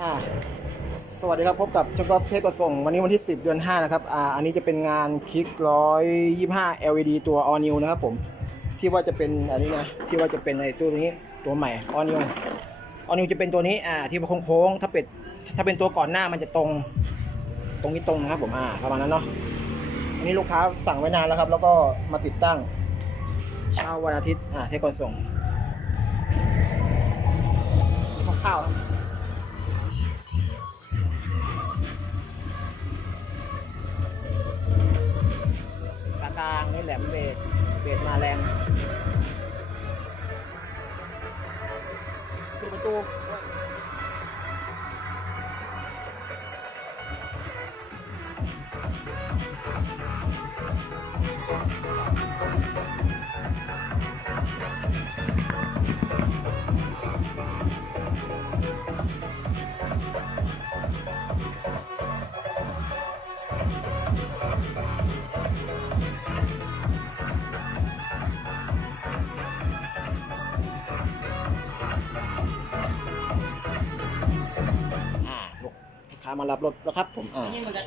อ่าสวัสดีครับพบกับช่างก๊อฟเทพกระส่ง วันนี้วันที่ 10 เดือน 5 นะครับอ่าอันนี้จะเป็นงานคลิก 125 LED ตัว All New นะครับผมที่ว่าจะเป็นอันนี้นะที่ว่าจะเป็นในตัวนี้ตัวใหม่ All New All New จะเป็นตัวนี้อ่าที่มันโค้งๆถ้าเป็นถ้าเป็นตัวก่อนหน้ามันจะตรง ตรงนี้ตรงนะครับผมอ่าประมาณนั้นเนาะอันนี้ลูกค้าสั่งไว้นานแล้วครับ แล้วก็มาติดตั้งเช้าวันอาทิตย์อ่าเทพกระส่งคร่าว กลางนี่แหลมเบสเบสมาแรงปิดประตู ค้ามารับรถแล้วครับผมอ่านี่มันจะแค่